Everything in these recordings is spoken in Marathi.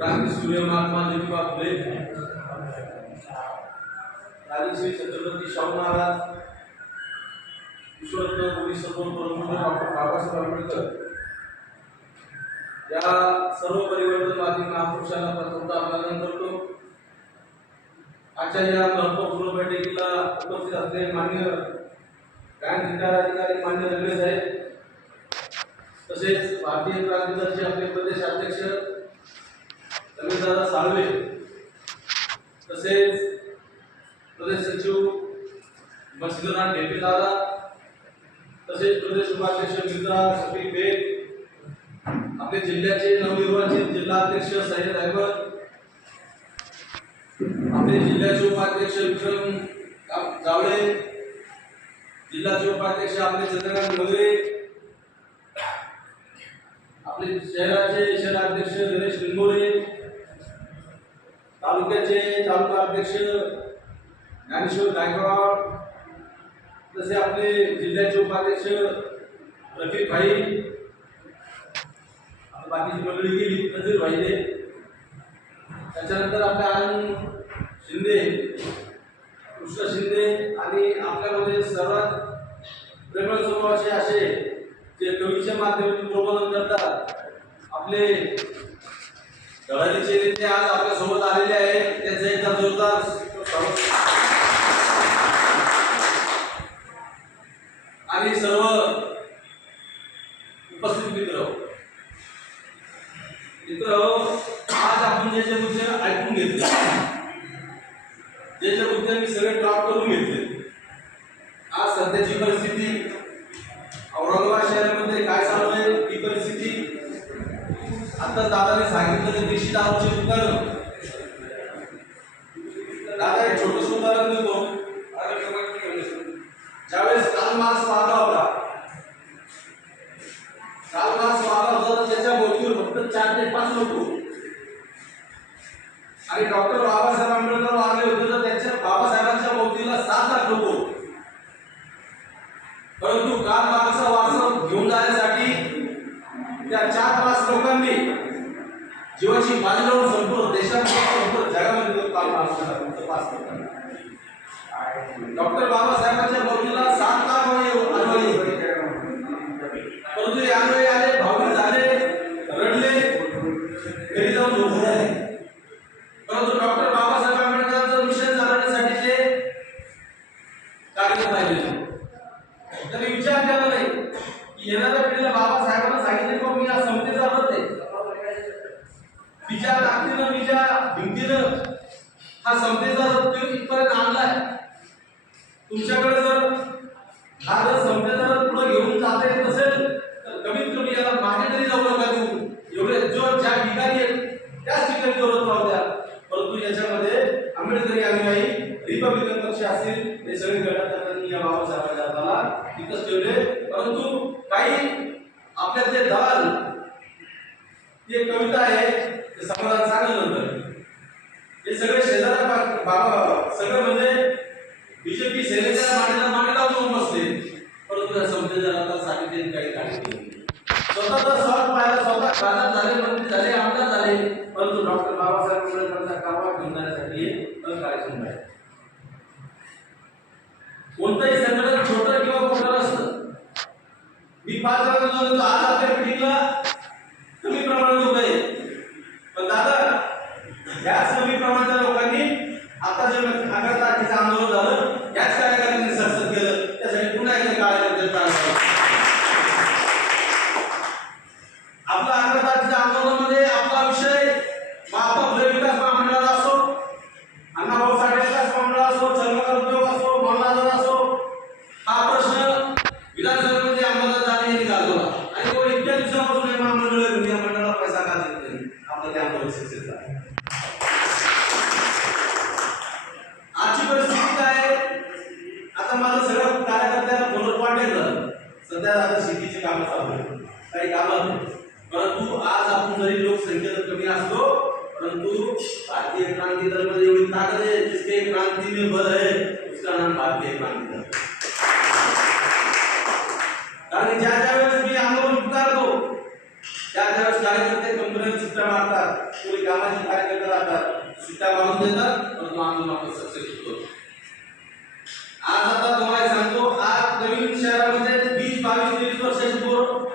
क्रांती सूर्य महात्मा ज्योतिबा फुले, राजश्री छत्रपती शाहू महाराज, विश्वरत्न बोधिसत्व परमपूज्य डॉक्टर बाबासाहेब आंबेडकर या सर्व परिवर्तनवादी महापुरुषांना प्रथमतः अभिवादन करतो। आजच्या या महत्त्वपूर्ण बैठकीला उपस्थित असलेले मान्य बँक अधिकारी मान्य रेल्वे साहेब, तसेच भारतीय क्रांती दलाचे आपले प्रदेश अध्यक्ष रमेशदादा साळवे, तसेच प्रदेश सचिव मत्स्यनाथ ढेपे दादा, तसेच प्रदेश उपाध्यक्ष मिर्झा शफीक बेग, आपले जिल्ह्याचे नवनिर्वाचित जिल्हाध्यक्ष सय्यद अहमद, आपले जिल्ह्याचे उपाध्यक्ष विक्रम जावळे, जिल्ह्याचे उपाध्यक्ष आपले चंद्रकांत वगैरे, आपले शहराचे शहराध्यक्ष गणेश लिंगोळे, तालुक्याचे तालुका अध्यक्ष ज्ञानेश्वर गायकवाड, तसे आपले जिल्ह्याचे उपाध्यक्ष रफिक भाई, बाकीची मंडळी गेली नजीर भाई, त्याच्यानंतर आपले आनंद शिंदे, कृष्ण शिंदे आणि आपल्यामध्ये सर्वात प्रेमळ स्वभावाचे असे जे कवीच्या माध्यमातून प्रबोधन करतात आपले दळालीचे नेते आज आपल्या सोबत आलेले आहेत, त्यांचा एकदा जोरदार आणि सर्व उपस्थित मित्र, आज आपण जे मुद्दे ऐकून घेतले, जे मुद्दे मी सगळे ड्रॉप करून घेतले। आज सध्याची परिस्थिती औरंगाबाद शहरामध्ये काय चालू आहे ही परिस्थिती, आता दादाने सांगितलं देशी दारूचे दुकान, दादा एक छोटंसं उदाहरण देतो। ज्यावेळेस काल मार्क्स मागला होता, तर त्याच्या बोटीवर फक्त 4 ते 5 लोक आणि डॉक्टर बाबासाहेब आंबेडकर वारले होते तर त्याच्या बाबासाहेबांच्या बोटीला 7 लाख लोक, परंतु काल मार्क्सचा वारसा घेऊन जाण्यासाठी त्या 4-5 लोकांनी जीवाची बाजी लावून संपूर्ण देशामध्ये संपूर्ण जगामध्ये काल मार्क्सचा डॉक्टर बाबासाहेबांच्या बोटीला 7 लाख आणवली, परंतु यावेळी आले, भावनिक झाले, रडले, घरी जाऊन झोपले आहे, परंतु डॉक्टर बाबासाहेब आंबेडकरांचं मिशन चालवण्यासाठी ते कार्य पाहिजे। त्यांनी विचार केला नाही की येणाऱ्या पिढीला बाबासाहेबांना सांगितले की मी या समतेचा रथ आहे, विचार ताकदीनं विचार हिमतीनं हा समतेचा रथ इथपर्यंत आणलाय। तुमच्याकडे जर हा जर समतेचा रथ पुढे घेऊन जाता येत नसेल तर कमीत कमी याला मागे तरी जाऊ नका देऊ, एवढे जो ज्या ठिकाणी आहेत त्याच ठिकाणी जोरात राहू द्या। परंतु याच्यामध्ये आंबेडकरी अनुयायी रिपब्लिकन पक्ष असतील हे सगळे घटक या बाबासाहेबांच्या हाताला तिथंच ठेवले, परंतु काही आपल्यातले दलाल ही कविता आहे ते समाजात चांगलं नंतर हे सगळे शेजाऱ्या बाबा सगळे म्हणजे बीजेपी सेनेच्या मांडीला जाऊन बसले, परंतु या समतेच्या रथासाठी त्यांनी काही कार्य केले। स्वतःचा स्वार्थ पाहिला, स्वतः खासदार झाले, मंत्री झाले, आमदार झाले, परंतु डॉक्टर बाबासाहेब आंबेडकरांचा कारभार घेऊन जाण्यासाठी कार्यक्षम आहे। कोणतंही संघटन छोटं किंवा मोठं नसतं। मी 5 जणांना आज आपल्या पिढीला कमी प्रमाणात लोक आहेत, पण दादा याच कमी प्रमाणाच्या लोकांनी आता जे आगळ तारखेचं आंदोलन झालं याच कार्यकर्त्यांनी सत्सत केलं, त्यासाठी पुन्हा एकदा कार्यकर्ते आपला आगळ तारखेच्या आंदोलनामध्ये आपला विषय महात्मा फुले विकास महामंडळ असो, अण्णाभाऊ साठे विकास महामंडळ असो, चर्मकार उद्योग असो, मानलादार असो, हा प्रश्न विधानसभेमध्ये अंमलात जाणे गाजवला आणि तो इतक्या दिवसापासून हे महामंडळ या मंडळाला पैसा का देत नाही, आपलं ते आंदोलन सक्सेस झालं। आजची परिस्थिती काय आहे, आता माझं सगळं कार्यकर्त्यांना पुनर्वाटन झालं, सध्या आता शेतीची कामं चालू आहेत, काही कामं नाही, परंतु आज आपण जरी लोकसंख्येत कमी असलो परंतु भारतीय क्रांती दल मध्ये एवढी ताकद है, जिसके क्रांति में बल है उसका नाम भारतीय क्रांती दल। कारण ज्या वेळेस मी आंदोलन पुकारतो त्या वेळेस कार्यकर्ते कंपन्यांना सुट्ट्या मारतात, कोणी कामाचे कार्यकर्ते राहतात सुट्ट्या मारून देतात परंतु आंदोलन आपण सक्सेस होतो. आज आता तुम्हाला सांगतो आज नवीन शहरामध्ये 20 22 30 वर्षाची पोरं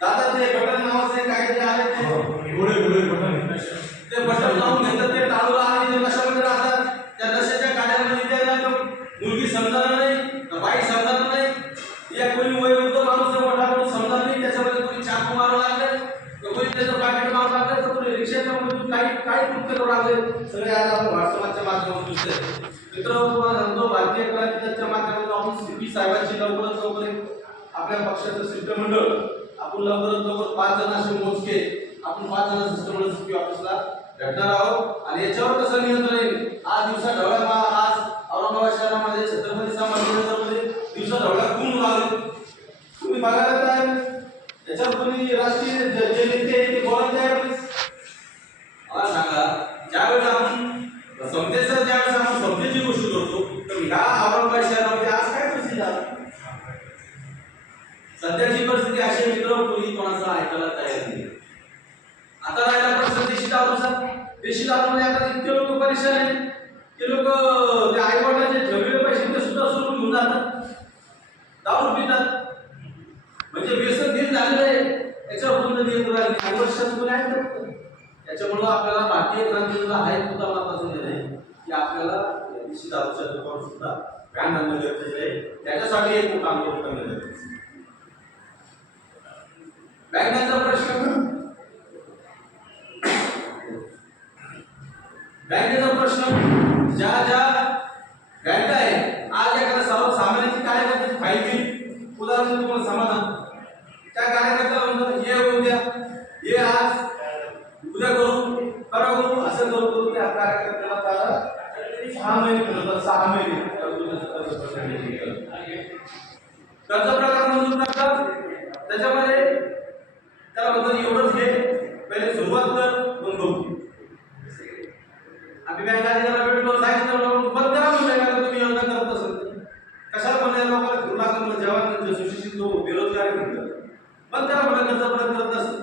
दादा ते बटन नावाचे काहीतरी आहे ते घोडे बटन ते बटन लावून घेतात ते टाळूला आणि ते नशामध्ये राहतात. त्या नशाच्या गाड्यांमध्ये त्यांना मुलगी समजणार नाही बाई समजणार नाही या कोणी वयोवृद्ध माणूस मोठा माणूस समजणार नाही त्याच्यामध्ये कोणी चाकू मारू लागले कोणी त्याचं पाकिट मारू लागले तर कोणी रिक्षाच्या मधून काही कृत्य करू लागले. सगळे आज आपण व्हॉट्सअपच्या माध्यमातून दिसतंय. मित्रांनो तुम्हाला सांगतो भारतीय क्रांतीच्या माध्यमातून आपण सीपी साहेबांची लवकरात लवकर आपल्या पक्षाचं शिष्टमंडळ आपण लवकरात लवकर 5 जण असे मोजके आपण 5 जण शिष्टमंडळ सीपी ऑफिसला भेटणार आहोत आणि याच्यावर कसं नियंत्रण येईल. आज दिवसा ढवळ्या आज औरंगाबाद शहरामध्ये छत्रपती संभाजीनगरमध्ये दिवसा ढवळ्या खून लागले तुम्ही बघायला काय याच्यावर कोणी राष्ट्रीय जे नेते ते बोलत आहे मला सांगा. ज्यावेळेस आपण समतेचा ज्यावेळेस आपण समतेची गोष्ट करतो तर ह्या औरंगाबाद शहरामध्ये आज काय परिस्थिती आहे. सध्याची परिस्थिती अशी मित्र कोणी कोणाचा ऐकायला तयार नाही. आता राहिला प्रश्न देशी दारूमध्ये आता इतके लोक परेशान आहेत ते लोक ते आई वडिलांचे ठेवलेले पैसे ते सुद्धा सोडून घेऊन जातात दारू पितात म्हणजे व्यसन दिन झालेलं आहे. याच्यावर पूर्ण नियंत्रण आहे. काही वर्षात कोणी आहे त्याच्यामुळे आपल्याला भारतीय क्रांतीला हा एक मुद्दा महत्त्वाचा निर्णय की आपल्याला देशी दारूच्या दुकानावर सुद्धा बॅन आणणं गरजेचं आहे. त्याच्यासाठी एक मोठं आंदोलन करणं गरजेचं आहे. बँकांचा प्रश्न बँकेचा प्रश्न ज्या बँका आहे आज एखाद्या सर्वसामान्याची कार्यकर्त्याची फाईल घेईल उदाहरण तुम्हाला समाधान त्या कार्यकर्त्याला म्हणतात ये उद्या ये आज उद्या करू परवा करू असं करू त्या कार्यकर्त्याला त्याला 6 महिने मिळतात 6 महिने कर्ज प्रकार मंजूर करतात. त्याच्यामध्ये त्याला म्हणतात एवढंच घे पहिले सुरुवात कर मग बघू. आम्ही बँक अधिकाऱ्याला भेटलो सांगितलं बंद करा बँकेला तुम्ही योजना करत असेल कशाला म्हणजे लोकांना घेऊन लागलं जेव्हा सुशिक्षित लोक बेरोजगारी म्हणतात बंद करा म्हणजे कर्ज परत करत असेल.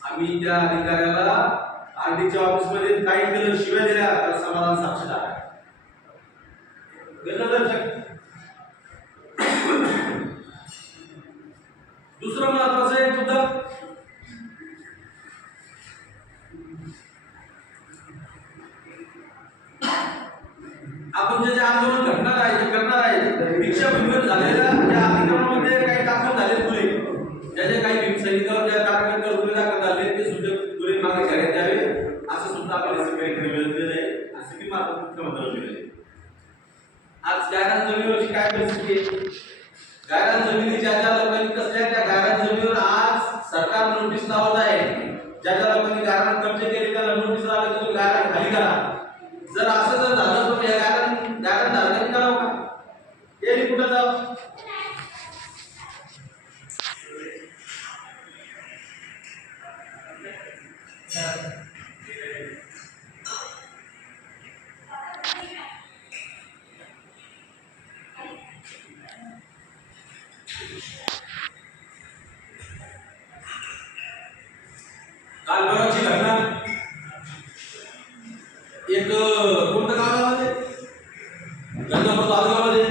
आम्ही त्या अधिकाऱ्याला आरडीच्या ऑफिसमध्ये काही केलं शिवाय दिल्या तर समाधान साक्षीदार दुसरं महत्वाचं एक मुद्दा आपण जे आंदोलन घडणार आहे करणार आहे दीक्षाभूमीवर झालेल्या त्या अतिक्रमणामध्ये काही दाखल झाले गुन्हे ज्याचे काही भीमसैनिकांवर ज्या कार्यकर्त्यावर गुन्हे दाखल झाले ते सुद्धा गुन्हे मागे घेण्यात यावे असं सुद्धा आपण निवेदन दिलं आहे. असं की मात्र मुख्यमंत्र्यांनी दिलं आहे. आज गायरान जमिनीवरची काय परिस्थिती आहे. गायरान जमिनी ज्या लोकांनी कसल्या त्या गायरान जमिनीवर आज सरकार नोटीस लावत आहे. ज्या लोकांनी गायरान कब्जे केले त्याला नोटीस लावली तुम्ही गायरान खाली करा. जर असं जर झालं तर या गायरान धारकांनी करावं का हे कुठं जावं. काल परवाची घटना एक कोणत्या गावामध्ये गंगापूर तालुक्यामध्ये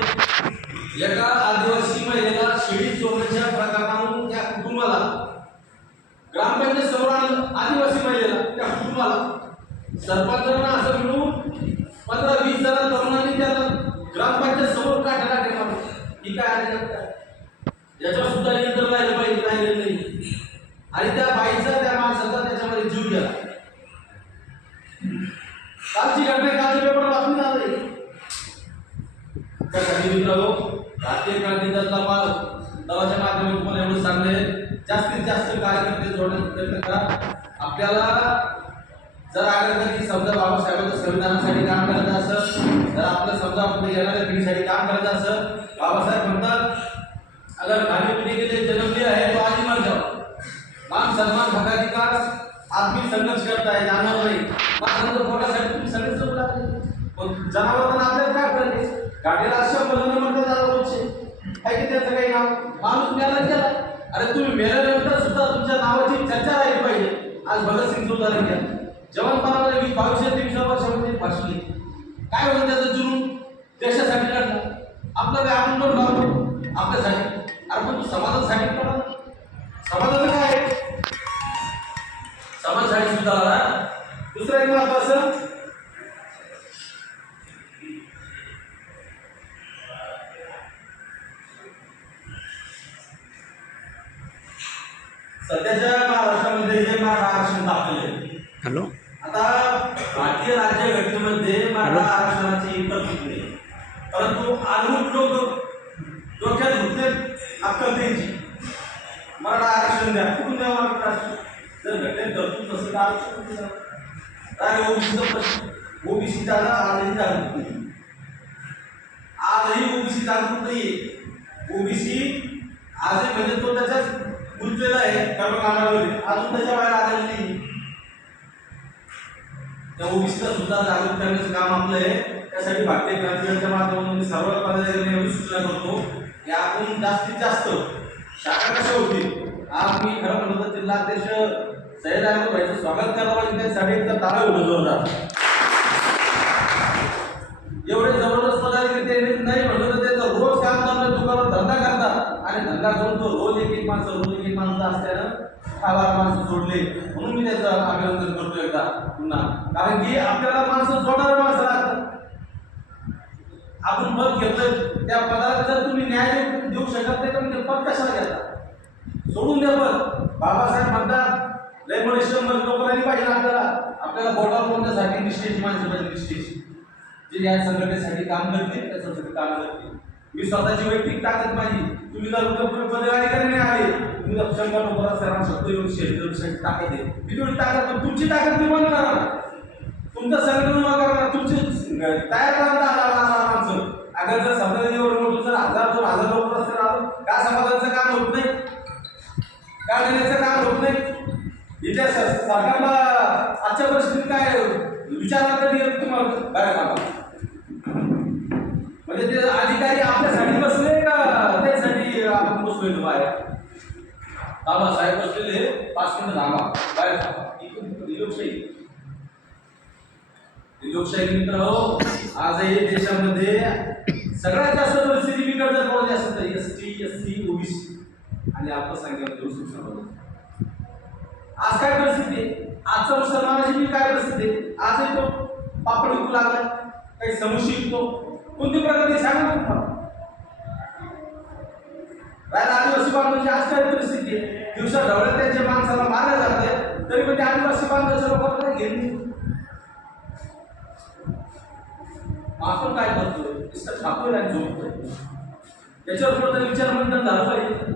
एका आदिवासी महिलेला शिडी चोरण्याच्या प्रकरणावरून त्या कुटुंबाला ग्रामपंचायत समोर आणलं. आदिवासी महिलेला त्या कुटुंबाला सरपंचांना असं मिळून 15-20 जण तरुणांनी त्याला ग्रामपंचायत समोर काढायला ठेवलं. ही काय आहे याच्यावर सुद्धा नियंत्रण राहिलं पाहिजे राहिलेलं नाही. आणि त्या बाईचा त्या माणसाचा त्याच्यामध्ये जीव गेला. कालची घटना कालच्या पेपर वाचून झाली. त्यासाठी मित्रांनो भारतीय क्रांती दलाच्या माध्यमातून मला एवढं सांगणे जास्तीत जास्त कार्यकर्ते जोडण्याचा प्रयत्न करा. आपल्याला जर आग्रह समजा बाबासाहेबांच्या संविधानासाठी काम करायचं असं जर आपलं समजा आपण येणाऱ्या पिढीसाठी काम करायचं असं बाबासाहेब म्हणतात अगर भावी पिढी के लिए जन्म दिया है तो आज ही मर जाओ. मान सन्मान हक्काधिकार आदमी संघर्ष करता है जानवर नहीं. माझं पोटासाठी तुम्ही सगळे जगू लागले पण जनावरांना आपल्याला काय करायचे गाडीला अशा बोलणं म्हणतात दादा रोजचे काय की त्याचं काही नाव माणूस मेला गेला. अरे तुम्ही मेल्यानंतर सुद्धा तुमच्या नावाची चर्चा राहिली पाहिजे. आज आज भगतसिंग सुधारे घ्या, जवानपणामध्ये 2200-2300 वर्षामध्ये फासली. काय होतं त्याचं जुनून? देशासाठी लढला. आपलं काय आपण पण लावतो आपल्यासाठी. अरे पण तू समाजासाठी पडा. समाजाचं काय आहे? समाजासाठी सुद्धा आला. दुसरं एक महत्वाचं, सध्याच्या महाराष्ट्रामध्ये जे मराठा आरक्षण दाखवले. हॅलो. आता भारतीय राज्यघटनेमध्ये मराठा आरक्षणाची तरतूद नाही, परंतु आधुनिक लोक डोक्यात घुसले अक्कल त्यांची. मराठा आरक्षण द्या, कुठून द्या मराठा आरक्षण? जर घटनेत तरतूद नसेल तर आरक्षण कुठे द्यावं? काय ओबीसीचा प्रश्न? ओबीसी त्याला आजही जागृत नाही. आजही ओबीसी जागृत नाहीये. ओबीसी आजही म्हणजे तो त्याच्याच गुंतलेला आहे कर्मकांडामध्ये, अजून त्याच्या बाहेर आलेलं नाही. त्या ओबीसीला सुद्धा जागृत करण्याचं काम आपलं आहे. त्यासाठी भारतीय क्रांतीच्या माध्यमातून मी सर्व पदाधिकाऱ्यांना एवढी सूचना करतो की आपण जास्तीत जास्त शाखा कशा होतील. आज मी खरं म्हणतो तर जिल्हाध्यक्ष सय्यद अहमद भाईचं स्वागत करायला पाहिजे. त्यासाठी एकदा टाळ्या उडवून जोरदार. एवढे जबरदस्त पदाधिकारी ते नाही म्हणलं तर त्याचं रोज काम चाललं, दुकानात धंदा करतात आणि धंदा करून तो रोज एक माणसं असल्यानं 12 माणसं जोडले. म्हणून मी त्याचं अभिनंदन करतो एकदा पुन्हा. कारण की आपल्याला माणसं जोडणारे माणसं लागतात. आपण पद घेतलं, त्या पदाला जर तुम्ही न्याय देऊ शकत नाही तर ते पद कशाला घेता? सोडून द्या पद. बाबासाहेब म्हणतात लय मोठे 100 लोक नाही पाहिजे आपल्याला बोटावर बोलण्यासाठी निष्ठेची माणसं पाहिजे. निष्ठेची जे या संघटनेसाठी काम करतील त्याच्यासाठी काम करतील. मी स्वतःची वैयक्तिक ताकद माझी. तुम्ही जर पदाधिकारी नाही आले, तुम्ही जर 100 लोकांना सर्व शब्द येऊन शेअर ताकद आहे. मी तेवढी ताकद, तुमची ताकद निर्माण करा, तुमचं संघटन उभा करा, तुमची तयार करा माणसं. अगर जर समाजावर मोठं जर 1000-2000 लोक असतील आलो का समाजाचं काम होत नाही? का देण्याचं काम होत नाही? इथे सरकारला आजच्या परिस्थितीत काय विचार कधी येत तुम्हाला काय सांगा? म्हणजे ते अधिकारी आपल्यासाठी बसले का त्यासाठी आपण बसलोय बाहेर? बाबासाहेब बसलेले 5 मिनिटं थांबा बाहेर थांबा. लोकशाही मित्र हो, आजही देशामध्ये सगळ्यात जास्त परिस्थिती बिकट जर कोणाची असेल तर ST, SC, ओबीसी आणि अल्पसंख्याक समाज. आज काय परिस्थिती आहे? आजचा मुसलमानाची बी काय परिस्थिती आहे? आजही तो पापड विकू लागला, काही समस्या विकतो. कोणती प्रगती सांगा ना तुम्हाला? आदिवासी बांधवांची आज काय परिस्थिती आहे? दिवसा ढवळ्यात त्यांच्या माणसाला मारले जाते तरी पण ते आदिवासी बांधवाच्या लोकांना घेऊन आपण काय करतोय? नुसतं खातोय आणि झोपतोय. त्याच्यावर थोडं विचार मंथन झालं पाहिजे.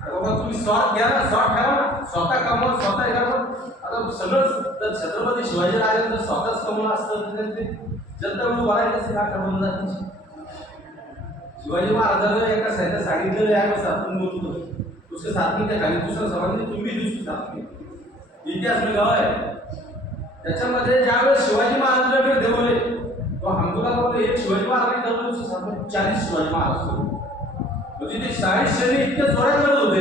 बाबा तुम्ही स्वार्थ घ्या ना, स्वार्थ ठेवा ना, स्वतः कमवा, स्वतः करा. आता सगळं जर छत्रपती शिवाजी राजांनी जर स्वतःच कमवलं असतं तर ते जनता म्हणून वाढायचं का कमवलं जातं? शिवाजी महाराजांना एका साहित्यात सांगितलेलं आहे बसा तुम्ही बोलतो दुसरे साथ त्या खाली दुसरं समाज तुम्ही दुसरी साथ इतिहास में गाव आहे. त्याच्यामध्ये ज्यावेळेस शिवाजी महाराजांकडे देवले तो हमकुला एक शिवाजी महाराज देवले 40 शिवाजी महाराज. म्हणजे ते 40 सैनिक इतके जोरात लढत होते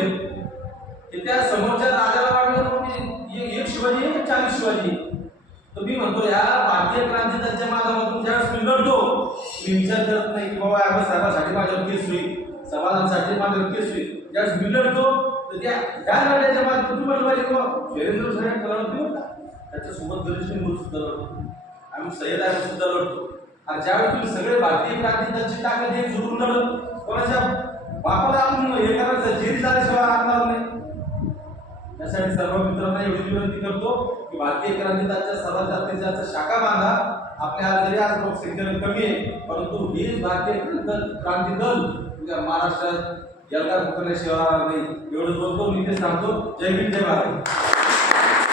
की त्या समोरच्या राजाला वाटलं की एक शिवाजी आहे 40 शिवाजी. तर मी म्हणतो या भारतीय क्रांती दलाच्या माध्यमातून ज्यावेळेस मी लढतो मी विचार करत नाही की बाबा आपण साहेबांसाठी माझ्यावर केस होईल, समाजांसाठी माझ्यावर केस होईल. ज्यावेळेस मी लढतो तर त्या लढ्याच्या माध्यमातून म्हणलं पाहिजे बाबा शेरेंद्र साहेब लढतो होता त्याच्यासोबत गणेश मुलं सुद्धा लढतो, आम्ही सय्यद अहमद सुद्धा लढतो. आणि ज्यावेळेस तुम्ही सगळे भारतीय क्रांती दलाची ताकद एक जुळून लढत कोणाच्या बापाला आपण हे करायचं जेरी झाल्याशिवाय आणणार नाही. यासाठी सर्व मित्रांना एवढी विनंती करतो की भारतीय क्रांती दलाच्या सर्वात जास्तीत जास्त शाखा बांधा. आपल्या जरी आज लोकसंख्या कमी आहे परंतु ही भारतीय क्रांती दल महाराष्ट्रात यलगार पुकारल्याशिवाय नाही. एवढं बोलतो मी ते सांगतो. जय हिंद जय भारत.